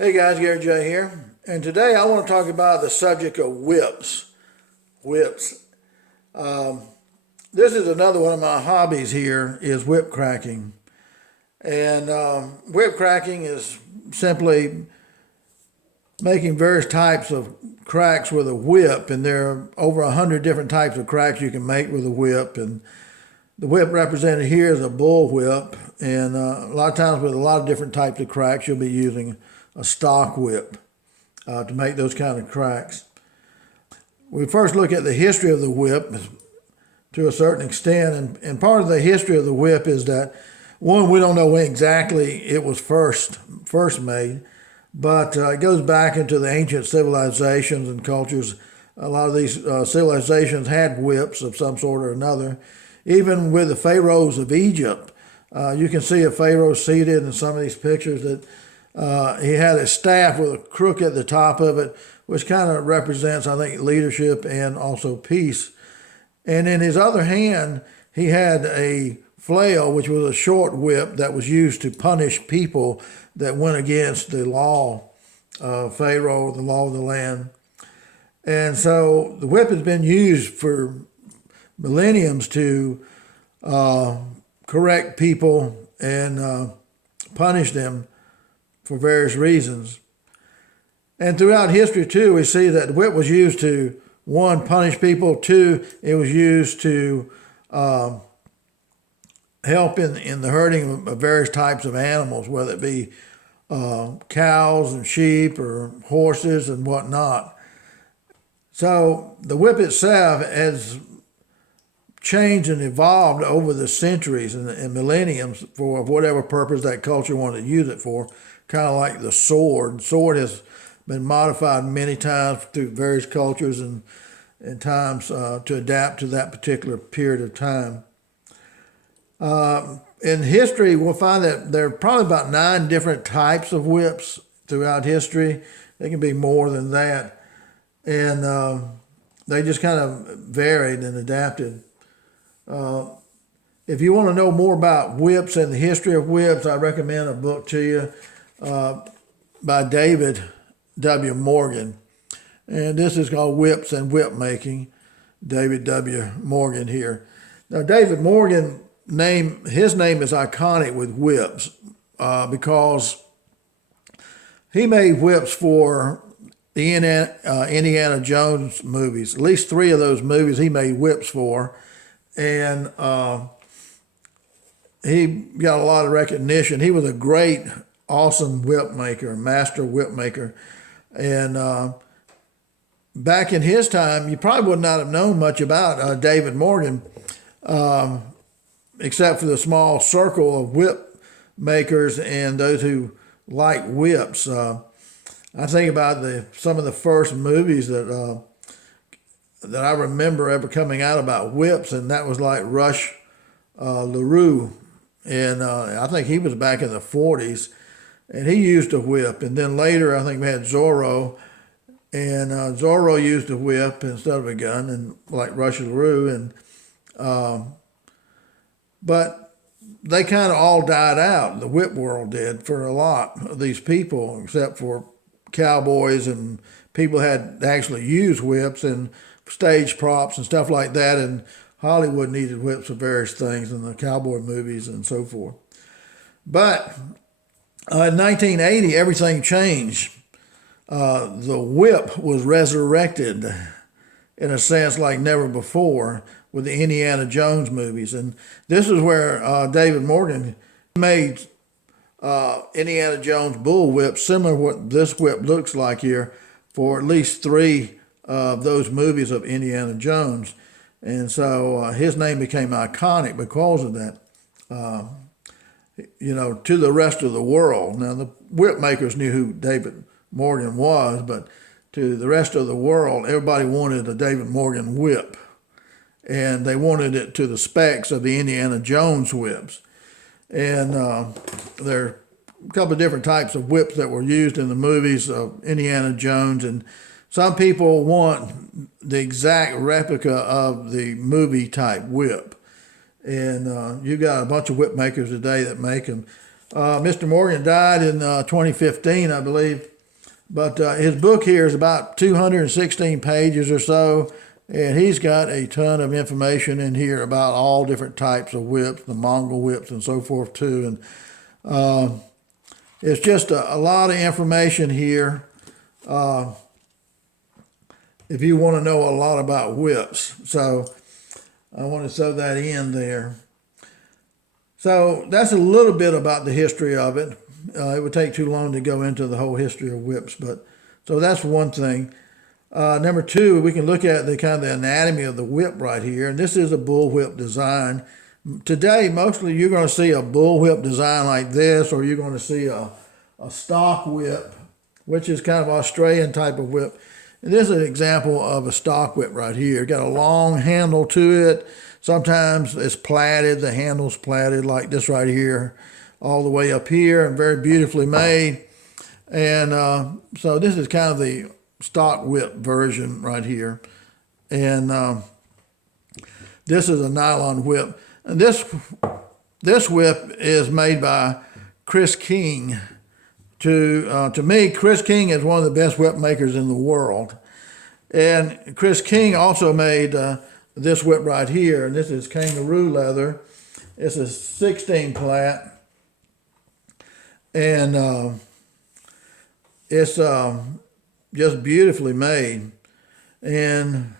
Hey guys, Gary J here, and today I want to talk about the subject of whips. Whips. Um, this is another one of my hobbies here is whip cracking, and whip cracking is simply making various types of cracks with a whip, and there are over 100 different types of cracks you can make with a whip, and the whip represented here is a bull whip, and a lot of times with a lot of different types of cracks, you'll be using a stock whip to make those kind of cracks. We first look at the history of the whip to a certain extent, and part of the history of the whip is that, one, we don't know when exactly it was first made, but it goes back into the ancient civilizations and cultures. A lot of these civilizations had whips of some sort or another. Even with the pharaohs of Egypt, you can see a pharaoh seated in some of these pictures that he had a staff with a crook at the top of it, which kind of represents, I think, leadership and also peace. And in his other hand, he had a flail, which was a short whip that was used to punish people that went against the law of Pharaoh, the law of the land. And so the whip has been used for millenniums to correct people and punish them for various reasons. And throughout history, too, we see that the whip was used to, one, punish people, two, it was used to help in the herding of various types of animals, whether it be cows and sheep or horses and whatnot. So the whip itself has changed and evolved over the centuries and millenniums for whatever purpose that culture wanted to use it for, kind of like the sword. The sword has been modified many times through various cultures and times to adapt to that particular period of time. In history, we'll find that there are probably about 9 different types of whips throughout history. There can be more than that. And they just kind of varied and adapted. If you want to know more about whips and the history of whips, I recommend a book to you by David W. Morgan. And this is called Whips and Whip Making. David W. Morgan here. Now, David Morgan, his name is iconic with whips because he made whips for the Indiana Jones movies. At least 3 of those movies he made whips for. And he got a lot of recognition. He was a great, awesome whip maker, master whip maker. And back in his time, you probably would not have known much about David Morgan, except for the small circle of whip makers and those who like whips. I think about some of the first movies that I remember ever coming out about whips, and that was like Rush LaRue. And I think he was back in the 40s, and he used a whip. And then later, I think we had Zorro, and Zorro used a whip instead of a gun, and like Rush LaRue. But they kind of all died out. The whip world did for a lot of these people, except for cowboys and people had actually used whips and stage props and stuff like that. And Hollywood needed whips for various things in the cowboy movies and so forth. But in 1980, everything changed. The whip was resurrected in a sense like never before with the Indiana Jones movies. And this is where David Morgan made Indiana Jones bull whip, similar to what this whip looks like here, for at least 3 of those movies of Indiana Jones. And so his name became iconic because of that, to the rest of the world. Now, the whip makers knew who David Morgan was, but to the rest of the world, everybody wanted a David Morgan whip. And they wanted it to the specs of the Indiana Jones whips. And there are a couple of different types of whips that were used in the movies of Indiana Jones. And some people want the exact replica of the movie type whip. And you've got a bunch of whip makers today that make them. Mr. Morgan died in 2015, I believe. But his book here is about 216 pages or so, and he's got a ton of information in here about all different types of whips, the Mongol whips and so forth too. And it's just a lot of information here if you want to know a lot about whips. So I want to throw that in there. So that's a little bit about the history of it. It would take too long to go into the whole history of whips, but so that's one thing. Number two, we can look at the kind of the anatomy of the whip right here, and this is a bullwhip design. Today, mostly you're going to see a bullwhip design like this, or you're going to see a stock whip, which is kind of Australian type of whip. And this is an example of a stock whip right here. Got a long handle to it. Sometimes it's plaited, the handle's plaited like this right here, all the way up here, and very beautifully made. And so this is kind of the stock whip version right here. And this is a nylon whip. And this whip is made by Krist King. To me, Krist King is one of the best whip makers in the world. And Krist King also made this whip right here, and this is kangaroo leather. It's a 16 plat, and it's just beautifully made. And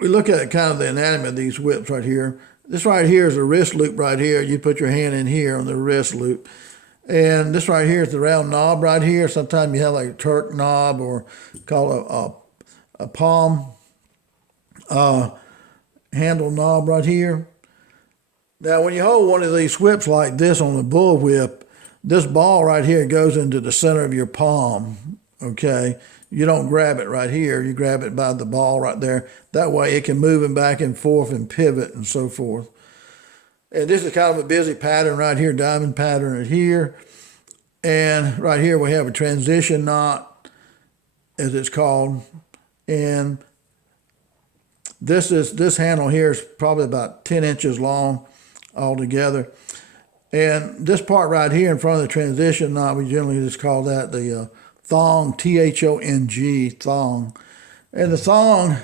we look at kind of the anatomy of these whips right here. This right here is a wrist loop right here. You put your hand in here on the wrist loop. And this right here is the round knob right here. Sometimes you have like a Turk knob or call a palm handle knob right here. Now, when you hold one of these whips like this on the bull whip, this ball right here goes into the center of your palm, okay? You don't grab it right here. You grab it by the ball right there. That way it can move it back and forth and pivot and so forth. And this is kind of a busy pattern right here, diamond pattern right here. And right here we have a transition knot, as it's called. And this handle here is probably about 10 inches long altogether. And this part right here in front of the transition knot, we generally just call that the thong, T-H-O-N-G, thong. And the thong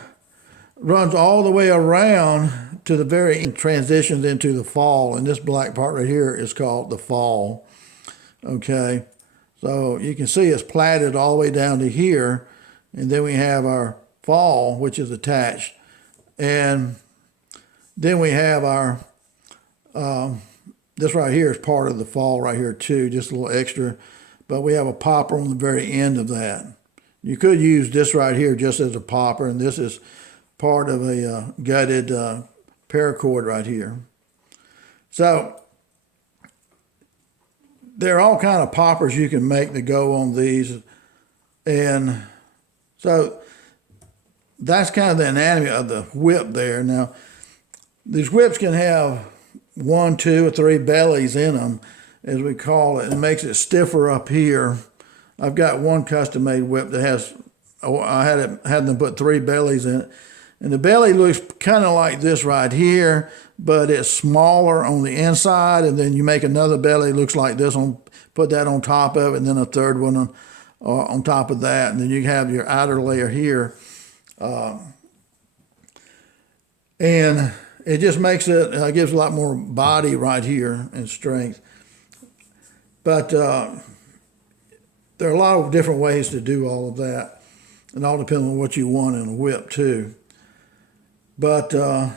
runs all the way around to the very end, transitions into the fall. And this black part right here is called the fall. Okay, so you can see it's plaited all the way down to here. And then we have our fall, which is attached. And then we have our, this right here is part of the fall right here too, just a little extra. But we have a popper on the very end of that. You could use this right here just as a popper, and this is part of a gutted paracord right here. So there are all kind of poppers you can make that go on these. And so that's kind of the anatomy of the whip there. Now, these whips can have 1, 2, or 3 bellies in them, as we call it. It makes it stiffer up here. I've got one custom-made whip that has, I had them put 3 bellies in it. And the belly looks kind of like this right here, but it's smaller on the inside, and then you make another belly that looks like this, put that on top of it, and then a third one on top of that, and then you have your outer layer here. And it just makes it, gives a lot more body right here and strength. But there are a lot of different ways to do all of that. It all depends on what you want in a whip too. But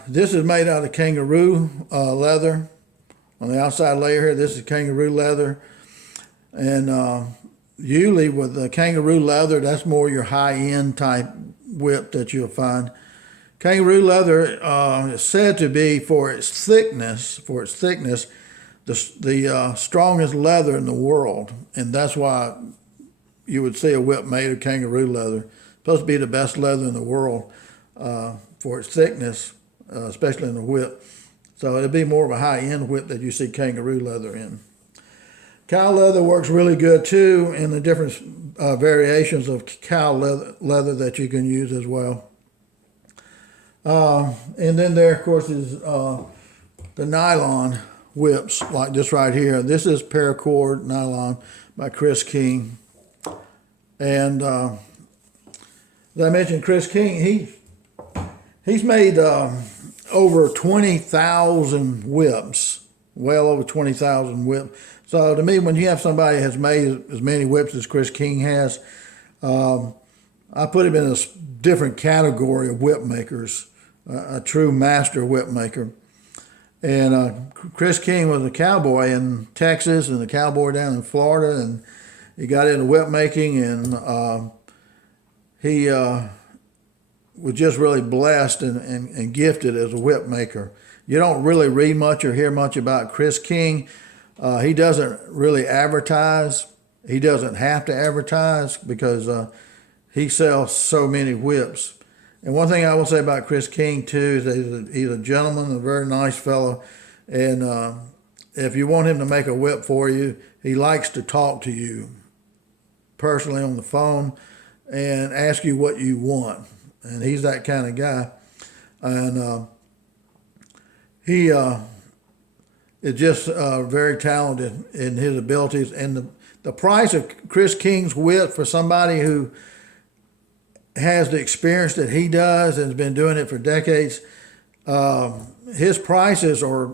this is made out of kangaroo leather. On the outside layer here, this is kangaroo leather. And usually with the kangaroo leather, that's more your high-end type whip that you'll find. Kangaroo leather is said to be, for its thickness, the strongest leather in the world. And that's why you would see a whip made of kangaroo leather. It's supposed to be the best leather in the world for its thickness, especially in the whip. So it'd be more of a high-end whip that you see kangaroo leather in. Cow leather works really good too, and the different variations of cow leather that you can use as well. And then there, of course, is the nylon whips like this right here. This is paracord nylon by Krist King. And as I mentioned, Krist King, he's made over 20,000 whips, well over 20,000 whips. So to me, when you have somebody that has made as many whips as Krist King has, I put him in a different category of whip makers, a true master whip maker. And Krist King was a cowboy in Texas and a cowboy down in Florida, and he got into whip making, and he was just really blessed and gifted as a whip maker. You don't really read much or hear much about Krist King. He doesn't really advertise. He doesn't have to advertise because he sells so many whips. And one thing I will say about Krist King too is that he's a gentleman, a very nice fellow. And if you want him to make a whip for you, he likes to talk to you personally on the phone and ask you what you want. And he's that kind of guy. And he is just very talented in his abilities. And the price of Krist King's whip for somebody who has the experience that he does and has been doing it for decades, his prices are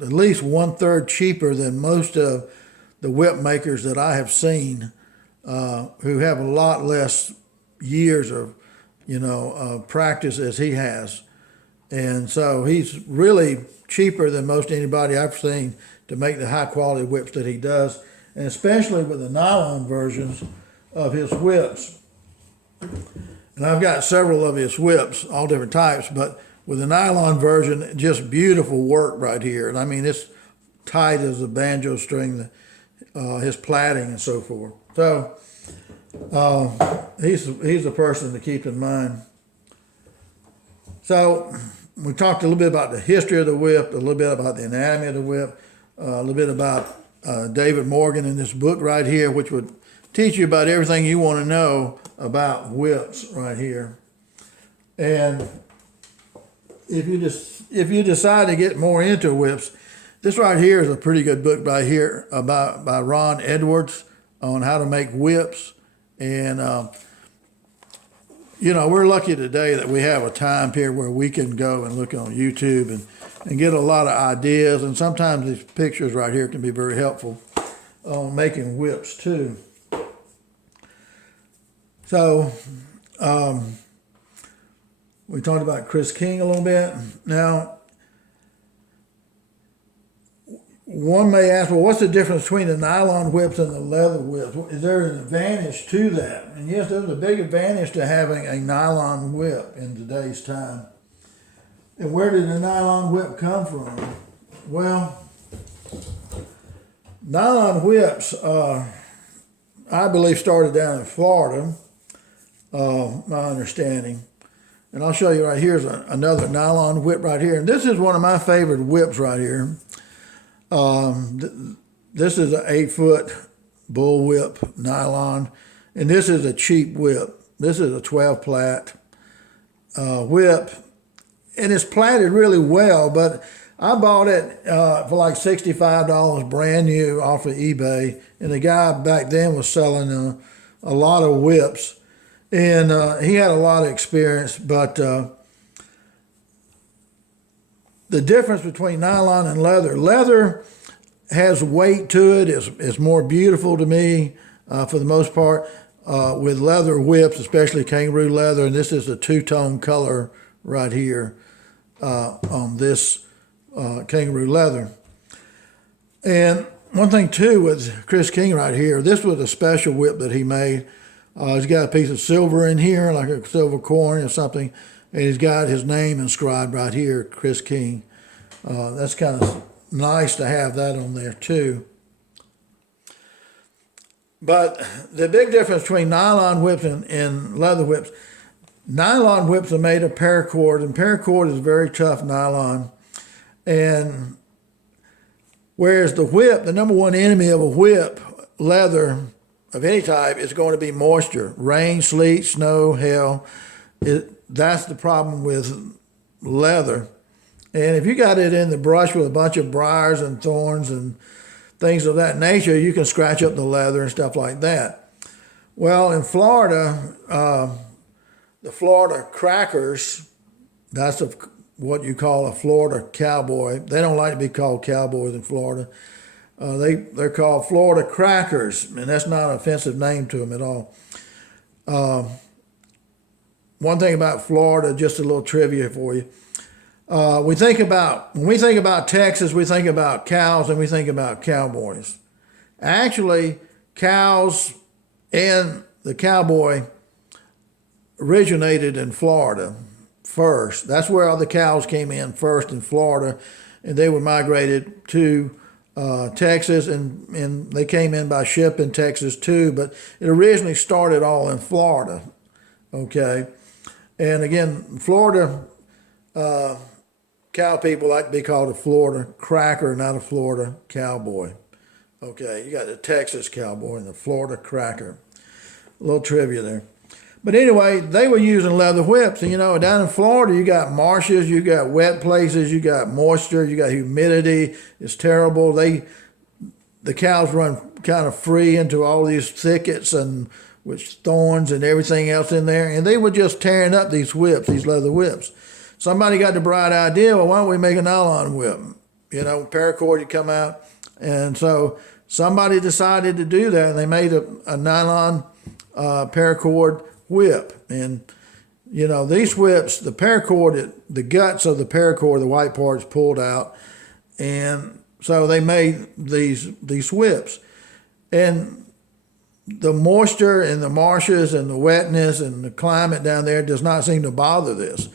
at least 1/3 cheaper than most of the whip makers that I have seen, who have a lot less years of, practice as he has. And so he's really cheaper than most anybody I've seen to make the high quality whips that he does, and especially with the nylon versions of his whips. And I've got several of his whips, all different types, but with the nylon version, just beautiful work right here. And I mean, it's tight as a banjo string, his plaiting and so forth. So he's a person to keep in mind. So we talked a little bit about the history of the whip, a little bit about the anatomy of the whip, a little bit about David Morgan in this book right here, which would teach you about everything you want to know about whips right here. And if you decide to get more into whips, this right here is a pretty good book right here by Ron Edwards on how to make whips. And we're lucky today that we have a time period where we can go and look on YouTube and get a lot of ideas. And sometimes these pictures right here can be very helpful on making whips too. So we talked about Krist King a little bit. Now, one may ask, well, what's the difference between the nylon whips and the leather whips? Is there an advantage to that? And yes, there's a big advantage to having a nylon whip in today's time. And where did the nylon whip come from? Well, nylon whips, I believe, started down in Florida, my understanding. And I'll show you right here is another nylon whip right here. And this is one of my favorite whips right here. This is an 8-foot bull whip nylon, and this is a cheap whip. This is a 12 plait whip, and it's plaited really well, but I bought it for like $65 brand new off of eBay, and the guy back then was selling a lot of whips, and he had a lot of experience, but the difference between nylon and leather has weight to it. It's more beautiful to me for the most part with leather whips, especially kangaroo leather. And this is a two-tone color right here on this kangaroo leather. And one thing too with Krist King right here, this was a special whip that he made. He's got a piece of silver in here, like a silver coin or something. And he's got his name inscribed right here, Krist King. That's kind of nice to have that on there too. But the big difference between nylon whips and leather whips, nylon whips are made of paracord, and paracord is very tough nylon. And whereas the whip, the number one enemy of a whip, leather of any type, is going to be moisture. Rain, sleet, snow, hail. That's the problem with leather. And if you got it in the brush with a bunch of briars and thorns and things of that nature, you can scratch up the leather and stuff like that. Well, in Florida, the Florida crackers, that's what you call a Florida cowboy. They don't like to be called cowboys in Florida. They're called Florida crackers, and that's not an offensive name to them at all. One thing about Florida, just a little trivia for you. When we think about Texas, we think about cows and we think about cowboys. Actually, cows and the cowboy originated in Florida first. That's where all the cows came in first, in Florida, and they were migrated to Texas, and they came in by ship in Texas too, but it originally started all in Florida. Okay, and again, Florida cow people like to be called a Florida cracker, not a Florida cowboy. Okay, you got the Texas cowboy and the Florida cracker. A little trivia there. But anyway, they were using leather whips. And, down in Florida, you got marshes, you got wet places, you got moisture, you got humidity. It's terrible. The cows run kind of free into all these thickets and with thorns and everything else in there. And they were just tearing up these whips, these leather whips. Somebody got the bright idea, well, why don't we make a nylon whip? Paracord would come out. And so somebody decided to do that, and they made a nylon paracord whip. And, these whips, the paracord, the guts of the paracord, the white part's pulled out. And so they made these whips. And the moisture and the marshes and the wetness and the climate down there does not seem to bother this.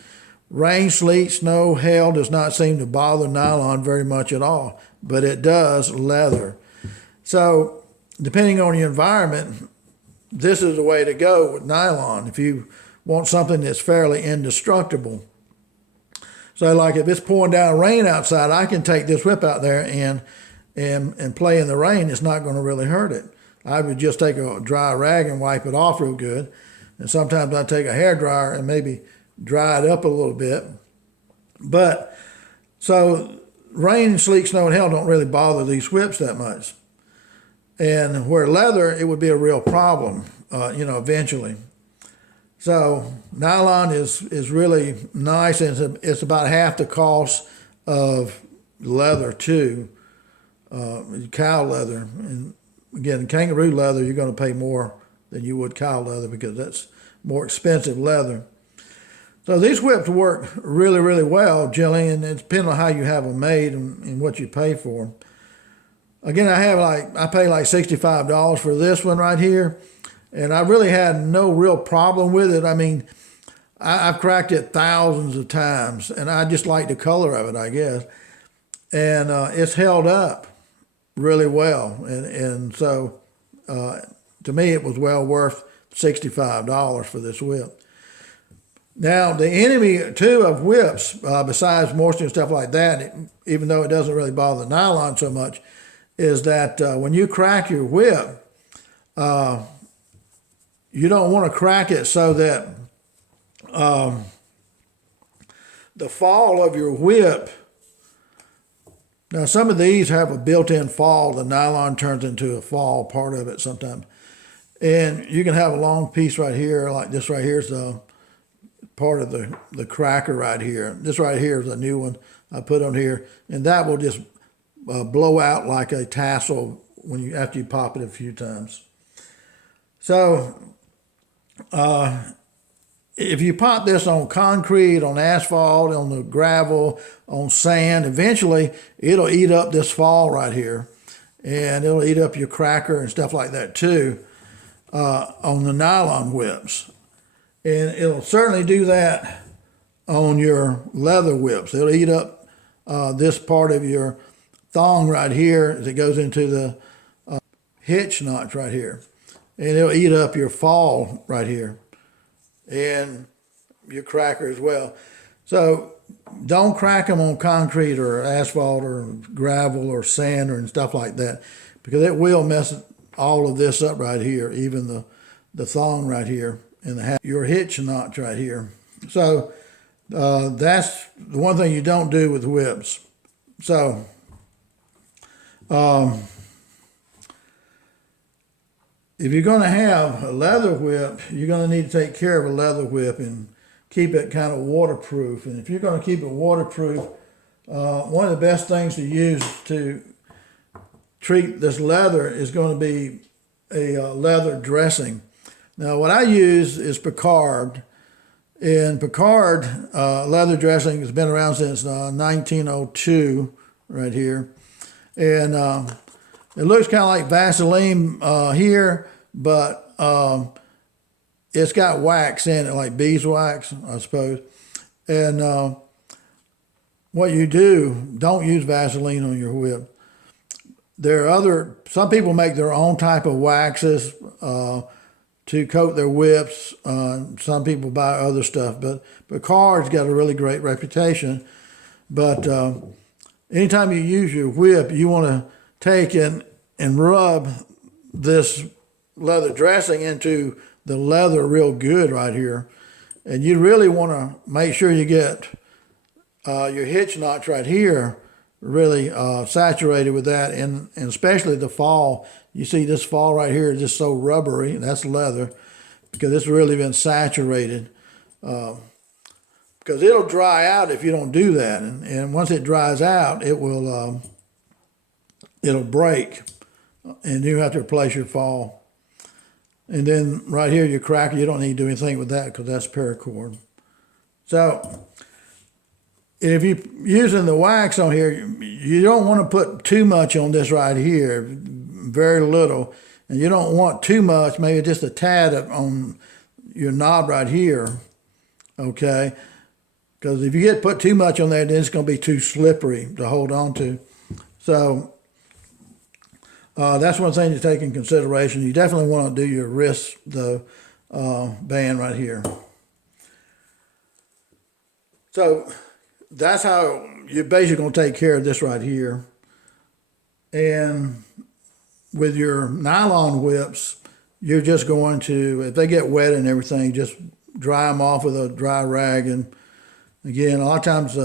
Rain, sleet, snow, hail does not seem to bother nylon very much at all, but it does leather. So depending on your environment, this is the way to go with nylon if you want something that's fairly indestructible. So like if it's pouring down rain outside, I can take this whip out there and play in the rain. It's not going to really hurt it. I would just take a dry rag and wipe it off real good. And sometimes I take a hairdryer and maybe dry it up a little bit. But so rain, sleet, snow, and hail don't really bother these whips that much. And where leather, it would be a real problem, eventually. So nylon is really nice, and it's about half the cost of leather too, cow leather. And again, kangaroo leather, you're going to pay more than you would cow leather because that's more expensive leather. So these whips work really, really well, Jillian, and it depends on how you have them made and what you pay for them. Again, I pay like $65 for this one right here, and I really had no real problem with it. I mean, I've cracked it thousands of times, and I just like the color of it, I guess. And it's held up really well, and so to me, it was well worth $65 for this whip. Now, the enemy, too, of whips, besides moisture and stuff like that, even though it doesn't really bother nylon so much, is that when you crack your whip, you don't want to crack it so that the fall of your whip, now some of these have a built-in fall. The nylon turns into a fall part of it sometimes. And you can have a long piece right here, like this right here is the part of the cracker right here. This right here is a new one I put on here, and that will just blow out like a tassel after you pop it a few times. So if you pop this on concrete, on asphalt, on the gravel, on sand, eventually it'll eat up this fall right here, and it'll eat up your cracker and stuff like that too on the nylon whips. And it'll certainly do that on your leather whips. It'll eat up this part of your thong right here as it goes into the hitch notch right here. And it'll eat up your fall right here and your cracker as well. So don't crack them on concrete or asphalt or gravel or sand or stuff like that, because it will mess all of this up right here, even the thong right here and your hitch notch right here. So That's the one thing you don't do with whips. So, if you're going to have a leather whip, you're going to need to take care of a leather whip and keep it kind of waterproof. And if you're going to keep it waterproof, one of the best things to use to treat this leather is going to be a leather dressing. Now, what I use is Picard. And Picard leather dressing has been around since 1902, right here. And it looks kind of like Vaseline here, but it's got wax in it, like beeswax, I suppose. And what you do, don't use Vaseline on your whip. There are some people make their own type of waxes to coat their whips. Some people buy other stuff, but Picard's got a really great reputation. But anytime you use your whip, you want to take and rub this leather dressing into the leather real good right here. And you really want to make sure you get your hitch knots right here really saturated with that, and especially the fall. You see this fall right here is just so rubbery. That's leather because it's really been saturated. Because it'll dry out if you don't do that, and once it dries out, it will it'll break, and you have to replace your fall. And then right here, your cracker, you don't need to do anything with that because that's paracord. So if you're using the wax on here, you don't want to put too much on this right here, very little. And you don't want too much, maybe just a tad on your knob right here, okay? Because if you put too much on there, then it's going to be too slippery to hold on to. So that's one thing to take in consideration. You definitely want to do your wrist, the band right here. So that's how you're basically going to take care of this right here. And with your nylon whips, you're just going to, if they get wet and everything, just dry them off with a dry rag. And again, a lot of times,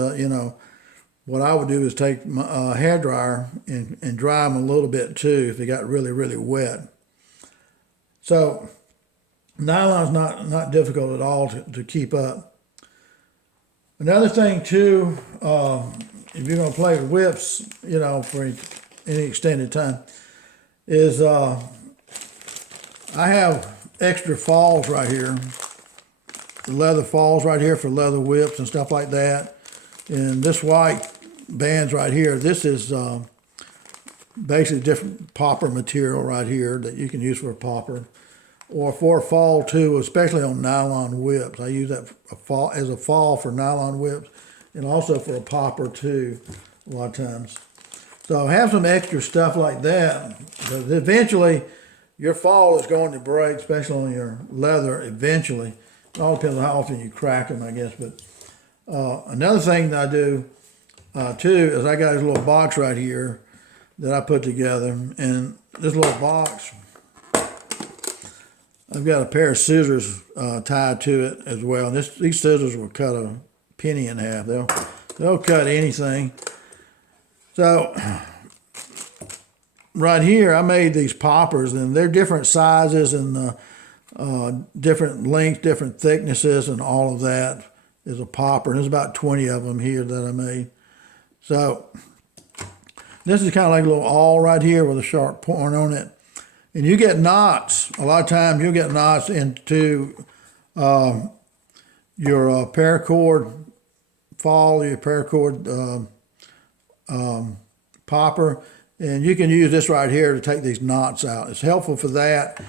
what I would do is take my hair dryer and dry them a little bit too if they got really, really wet. So nylon's not difficult at all to keep up. Another thing too, if you're going to play with whips, for any extended time, is I have extra falls right here, leather falls right here for leather whips and stuff like that. And this white bands right here, this is basically different popper material right here that you can use for a popper or for a fall too, especially on nylon whips. I use that as a fall for nylon whips and also for a popper too, a lot of times. So have some extra stuff like that, but eventually your fall is going to break, especially on your leather eventually. It all depends on how often you crack them, I guess. But another thing that I do too is I got this little box right here that I put together, and this little box, I've got a pair of scissors tied to it as well. And these scissors will cut a penny in half. They'll cut anything. So right here, I made these poppers, and they're different sizes and different lengths, different thicknesses, and all of that is a popper. And there's about 20 of them here that I made. So this is kind of like a little awl right here with a sharp point on it. And you get knots. A lot of times you'll get knots into your paracord fall, your paracord popper. And you can use this right here to take these knots out. It's helpful for that.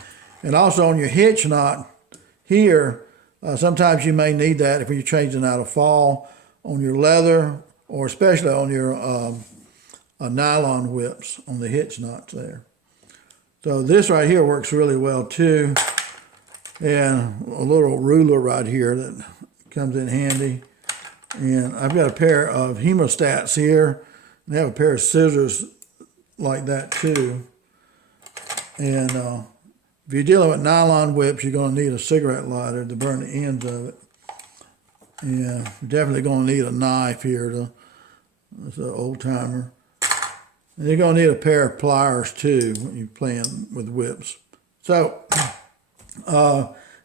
And also on your hitch knot here, sometimes you may need that if you're changing out a fall on your leather or especially on your nylon whips on the hitch knots there. So this right here works really well too. And a little ruler right here that comes in handy. And I've got a pair of hemostats here. And I have a pair of scissors like that too. And if you're dealing with nylon whips, you're going to need a cigarette lighter to burn the ends of it. Yeah, definitely going to need a knife here. That's an old timer. And you're going to need a pair of pliers too when you're playing with whips. So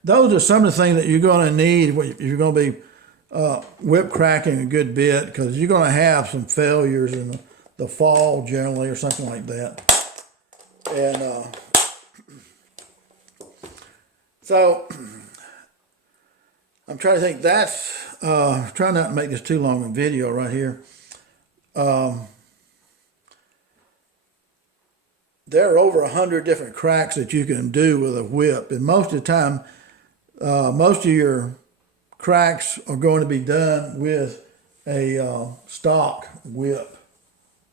those are some of the things that you're going to need if you're going to be whip cracking a good bit, because you're going to have some failures in the fall generally or something like that. And so I'm trying to think, that's trying not to make this too long a video right here. There are over 100 different cracks that you can do with a whip, and most of the time, most of your cracks are going to be done with a stock whip.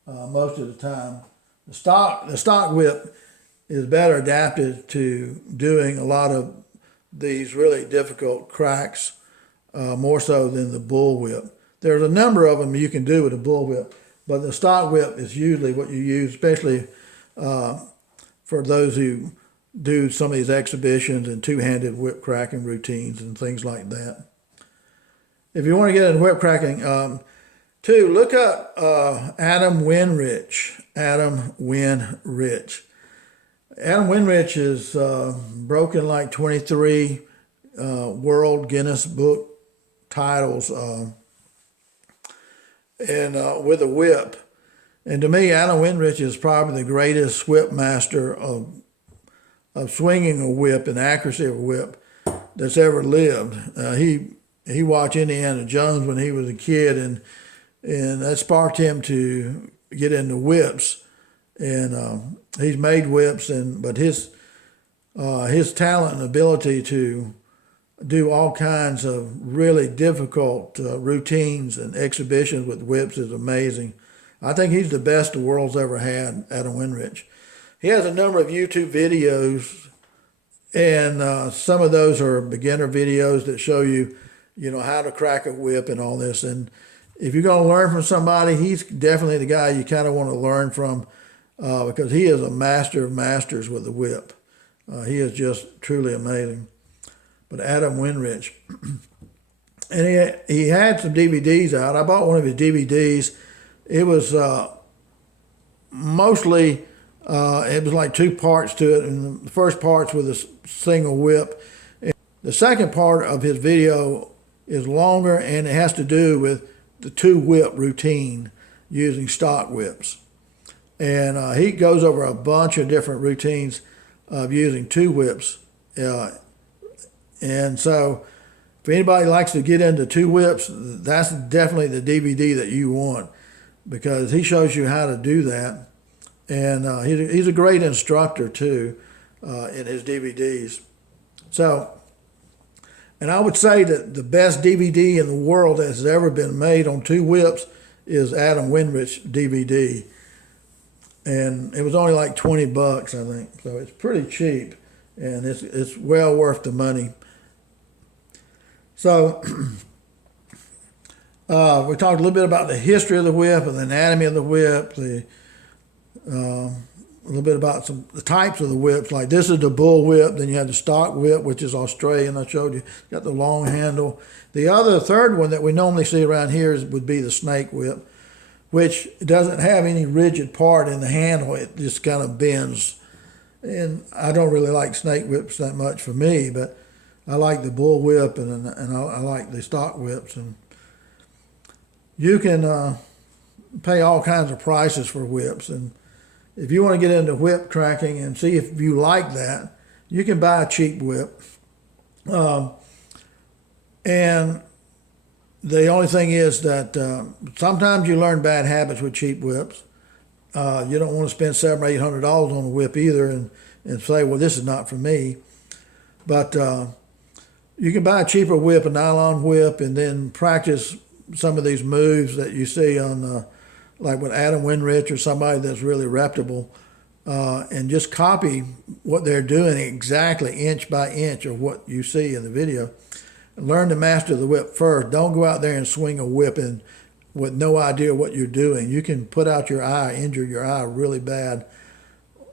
Most of the time, the stock whip is better adapted to doing a lot of these really difficult cracks, more so than the bull whip. There's a number of them you can do with a bull whip, but the stock whip is usually what you use, especially for those who do some of these exhibitions and two-handed whip cracking routines and things like that. If you want to get into whip cracking, too, look up Adam Winrich. Adam Winrich. Adam Winrich is broken like 23 World Guinness Book titles and with a whip. And to me, Adam Winrich is probably the greatest whip master of swinging a whip and accuracy of a whip that's ever lived. He watched Indiana Jones when he was a kid, and that sparked him to get into whips. And he's made whips, but his talent and ability to do all kinds of really difficult routines and exhibitions with whips is amazing. I think he's the best the world's ever had, Adam Winrich. He has a number of YouTube videos, and some of those are beginner videos that show you, how to crack a whip and all this. And if you're going to learn from somebody, he's definitely the guy you kind of want to learn from, because he is a master of masters with the whip. He is just truly amazing. But Adam Winrich, and he had some DVDs out. I bought one of his DVDs. It was mostly, it was like two parts to it, and the first part's with a single whip. And the second part of his video is longer, and it has to do with the two whip routine using stock whips. And he goes over a bunch of different routines of using two whips. And so if anybody likes to get into two whips, that's definitely the DVD that you want, because he shows you how to do that. And he's a great instructor too in his DVDs. So, and I would say that the best DVD in the world that has ever been made on two whips is Adam Winrich DVD. And it was only like $20, I think. So it's pretty cheap, and it's well worth the money. So we talked a little bit about the history of the whip and the anatomy of the whip, a little bit about the types of the whips. Like this is the bull whip, then you have the stock whip, which is Australian, I showed you. Got the long handle. The third one that we normally see around here would be the snake whip, which doesn't have any rigid part in the handle. It just kind of bends. And I don't really like snake whips that much for me, but I like the bull whip and I like the stock whips. And you can pay all kinds of prices for whips. And if you want to get into whip cracking and see if you like that, you can buy a cheap whip. And the only thing is that sometimes you learn bad habits with cheap whips. You don't want to spend $700 or $800 on a whip either and say, well, this is not for me. But you can buy a cheaper whip, a nylon whip, and then practice some of these moves that you see on, like with Adam Winrich or somebody that's really reputable, and just copy what they're doing exactly inch by inch of what you see in the video. Learn to master the whip first. Don't go out there and swing a whip with no idea what you're doing. You can put out your eye, injure your eye really bad,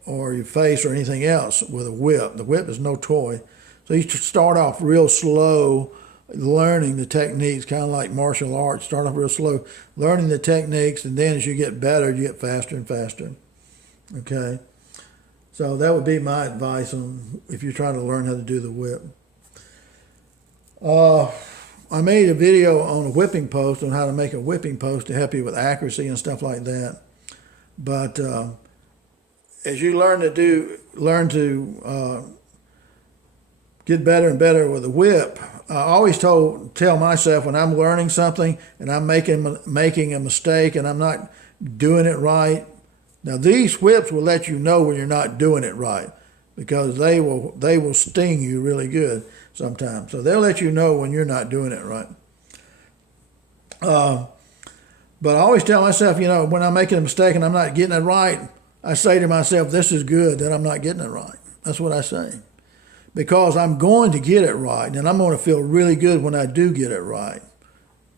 or your face or anything else with a whip. The whip is no toy. So you start off real slow learning the techniques, kind of like martial arts. Start off real slow, learning the techniques, and then as you get better, you get faster and faster. Okay, so that would be my advice on if you're trying to learn how to do the whip. I made a video on a whipping post on how to make a whipping post to help you with accuracy and stuff like that. But as you learn to get better and better with the whip, I always tell myself when I'm learning something and I'm making a mistake and I'm not doing it right. Now these whips will let you know when you're not doing it right, because they will sting you really good sometimes. So they'll let you know when you're not doing it right. But I always tell myself, when I'm making a mistake and I'm not getting it right, I say to myself, this is good that I'm not getting it right. That's what I say. Because I'm going to get it right, and I'm going to feel really good when I do get it right.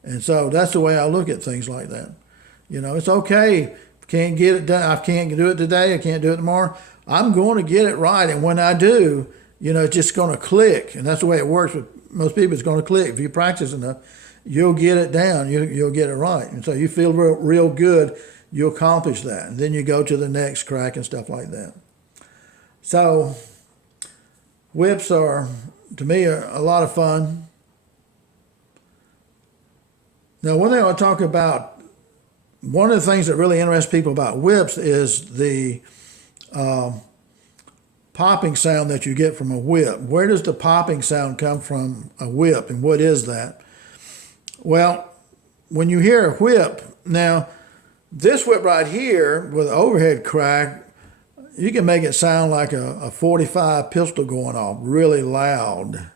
And so that's the way I look at things like that. It's okay. Can't get it done. I can't do it today. I can't do it tomorrow. I'm going to get it right. And when I do, it's just going to click. And that's the way it works with most people. It's going to click. If you practice enough, you'll get it down. You'll get it right. And so you feel real good. You accomplish that. And then you go to the next crack and stuff like that. So whips are, to me, a lot of fun. Now, one thing I want to talk about, one of the things that really interests people about whips is the popping sound that you get from a whip. Where does the popping sound come from a whip, and what is that? Well, when you hear a whip, now this whip right here with an overhead crack, you can make it sound like a 45 pistol going off, really loud.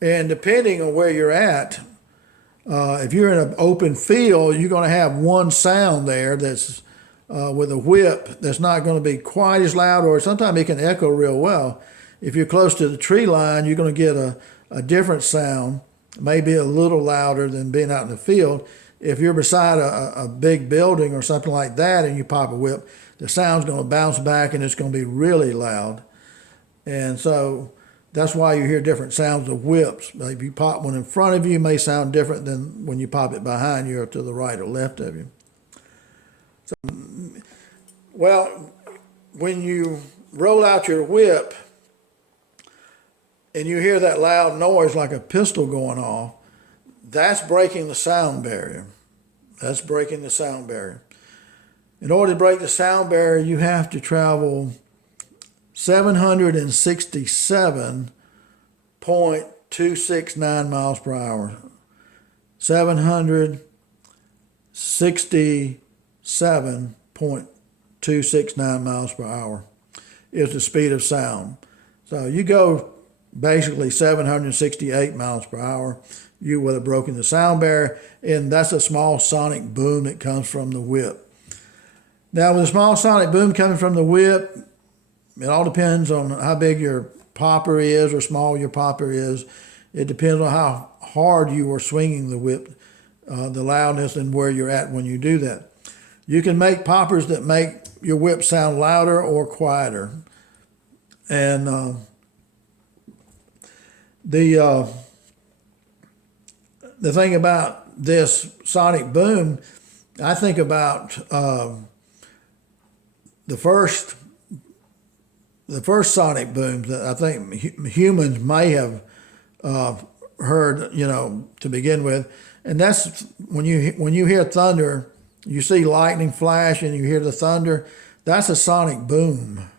And depending on where you're at, if you're in an open field, you're going to have one sound there that's with a whip that's not going to be quite as loud, or sometimes it can echo real well. If you're close to the tree line, you're going to get a different sound, maybe a little louder than being out in the field. If you're beside a big building or something like that and you pop a whip, the sound's going to bounce back and it's going to be really loud. And so that's why you hear different sounds of whips. If you pop one in front of you, it may sound different than when you pop it behind you or to the right or left of you. So, well, when you roll out your whip and you hear that loud noise like a pistol going off, that's breaking the sound barrier. That's breaking the sound barrier. In order to break the sound barrier, you have to travel 767.269 miles per hour. 767.269 miles per hour is the speed of sound. So you go basically 768 miles per hour, you would have broken the sound barrier, and that's a small sonic boom that comes from the whip. Now, with a small sonic boom coming from the whip, it all depends on how big your popper is or small your popper is. It depends on how hard you are swinging the whip, the loudness, and where you're at when you do that. You can make poppers that make your whip sound louder or quieter. And the thing about this sonic boom, I think about the first sonic booms that I think humans may have heard, to begin with, and that's when you hear thunder, you see lightning flash, and you hear the thunder. That's a sonic boom.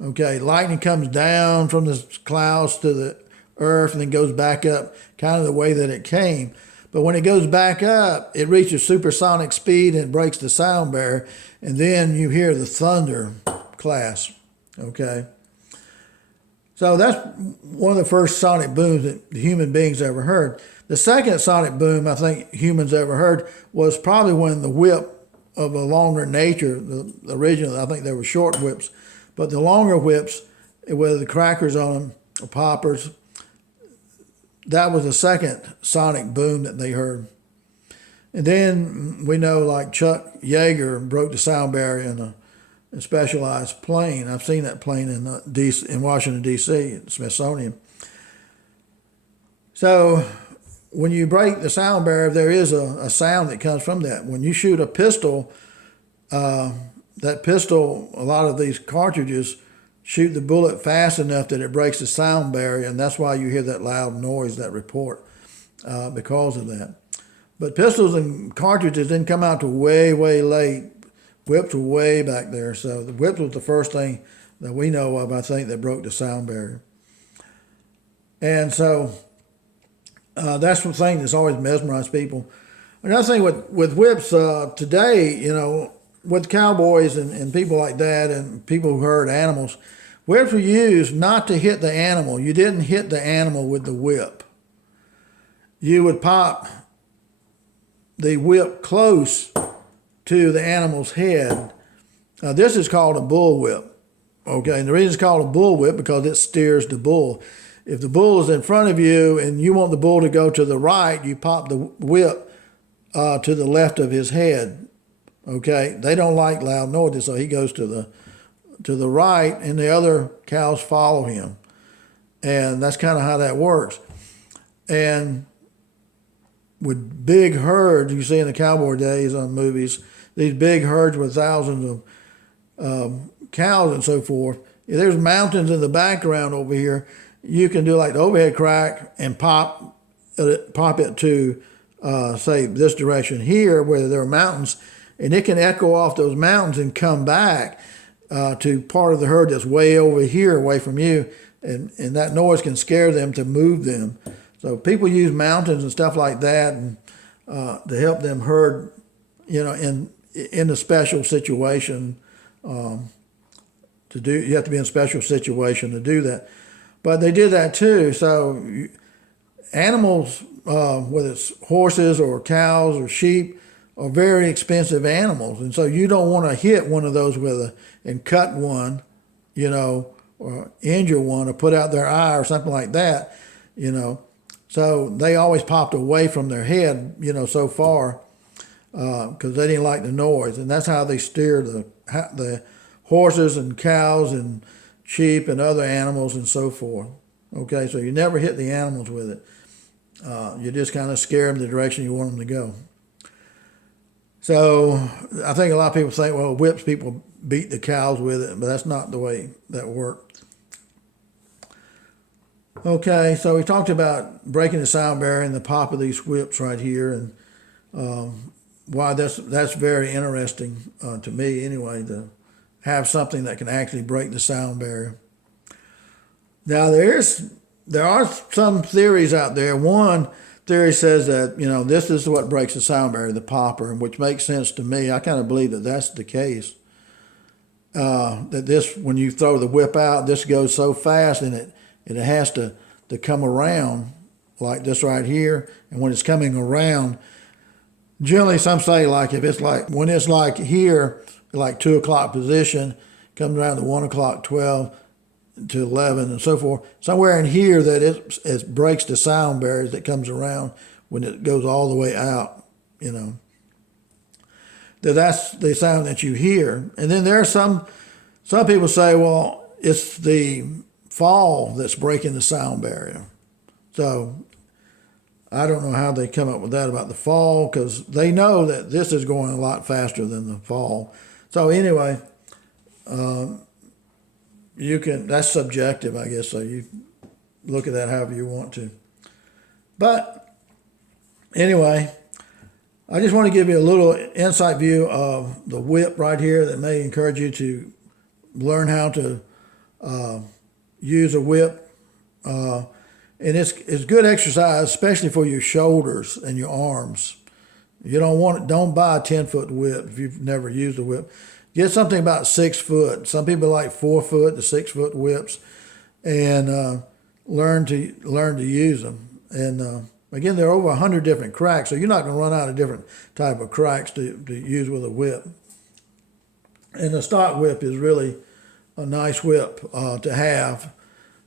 Okay, lightning comes down from the clouds to the earth and then goes back up, kind of the way that it came. But when it goes back up, it reaches supersonic speed and breaks the sound barrier, and then you hear the thunder class. Okay. So that's one of the first sonic booms that human beings ever heard. The second sonic boom I think humans ever heard was probably when the whip of a longer nature, the original, I think they were short whips, but the longer whips with the crackers on them, or poppers, that was the second sonic boom that they heard. And then we know like Chuck Yeager broke the sound barrier in a specialized plane. I've seen that plane in Washington, D.C., at the Smithsonian. So when you break the sound barrier, there is a sound that comes from that. When you shoot a pistol, that pistol, a lot of these cartridges shoot the bullet fast enough that it breaks the sound barrier, and that's why you hear that loud noise, that report, because of that. But pistols and cartridges didn't come out till way, way late. Whips were way back there, so the whips was the first thing that we know of, I think, that broke the sound barrier. And so that's the thing that's always mesmerized people. Another thing with whips today, you know, with cowboys and people like that and people who herd animals, whips were used not to hit the animal. You didn't hit the animal with the whip. You would pop the whip close to the animal's head. This is called a bull whip. Okay, and the reason it's called a bull whip because it steers the bull. If the bull is in front of you and you want the bull to go to the right, you pop the whip to the left of his head. Okay, they don't like loud noises, so he goes to the right, and the other cows follow him, and that's kind of how that works. And with big herds, you see in the cowboy days on movies, these big herds with thousands of cows and so forth. If there's mountains in the background over here, you can do like the overhead crack and pop it to, say, this direction here where there are mountains, and it can echo off those mountains and come back to part of the herd that's way over here away from you, and that noise can scare them to move them. So people use mountains and stuff like that and to help them herd, you know, in a special situation to do. You have to be in a special situation to do that. But they did that too. So animals, whether it's horses or cows or sheep, are very expensive animals, and so you don't want to hit one of those and cut one, you know, or injure one or put out their eye or something like that, you know. So they always popped away from their head, you know, so far because they didn't like the noise, and that's how they steered the horses and cows and sheep and other animals and so forth. Okay, so you never hit the animals with it. You just kind of scare them the direction you want them to go. So I think a lot of people think, well, whips, people beat the cows with it, but that's not the way that worked. Okay, so we talked about breaking the sound barrier and the pop of these whips right here, and why that's very interesting to me anyway, to have something that can actually break the sound barrier. Now there are some theories out there. One theory says that, you know, this is what breaks the sound barrier, the popper, which makes sense to me. I kind of believe that that's the case. That this, when you throw the whip out, this goes so fast and it has to come around like this right here. And when it's coming around, generally some say like if it's like, when it's like here, like 2 o'clock position, comes around to 1 o'clock, 12 to 11 and so forth, somewhere in here that it breaks the sound barriers that comes around when it goes all the way out, you know. That's the sound that you hear. And then there are some people say, well, it's the fall that's breaking the sound barrier. So I don't know how they come up with that about the fall, because they know that this is going a lot faster than the fall. So anyway, that's subjective, I guess, so you look at that however you want to. But anyway, I just want to give you a little insight view of the whip right here that may encourage you to learn how to use a whip. And it's good exercise, especially for your shoulders and your arms. You don't buy a 10-foot whip if you've never used a whip. Get something about 6 foot. Some people like 4 foot to 6 foot whips, and learn to use them. And again, there are over 100 different cracks, so you're not going to run out of different type of cracks to use with a whip. And the stock whip is really a nice whip to have.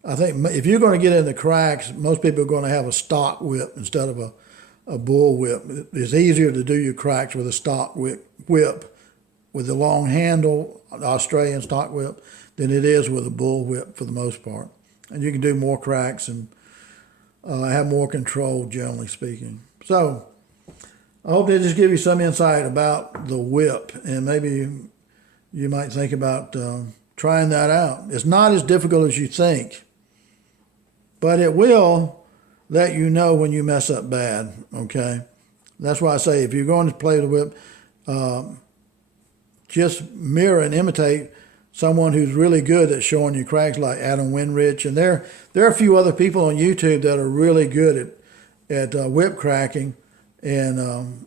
I think if you're going to get in the cracks, most people are going to have a stock whip instead of a bull whip. It's easier to do your cracks with a stock whip with the long handle, Australian stock whip, than it is with a bull whip for the most part. And you can do more cracks and have more control, generally speaking. So I hope they just give you some insight about the whip, and maybe you might think about trying that out. It's not as difficult as you think, but it will let you know when you mess up bad, okay? That's why I say if you're going to play the whip, just mirror and imitate someone who's really good at showing you cracks, like Adam Winrich. And there are a few other people on YouTube that are really good at whip cracking. And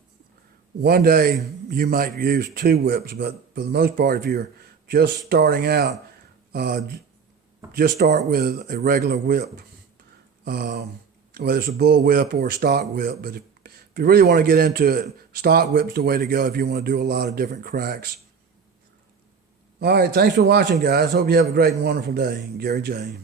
one day you might use 2 whips, but for the most part, if you're just starting out, just start with a regular whip, whether it's a bull whip or a stock whip. But if you really want to get into it, stock whip's the way to go if you want to do a lot of different cracks. All right, thanks for watching, guys. Hope you have a great and wonderful day. Gary J.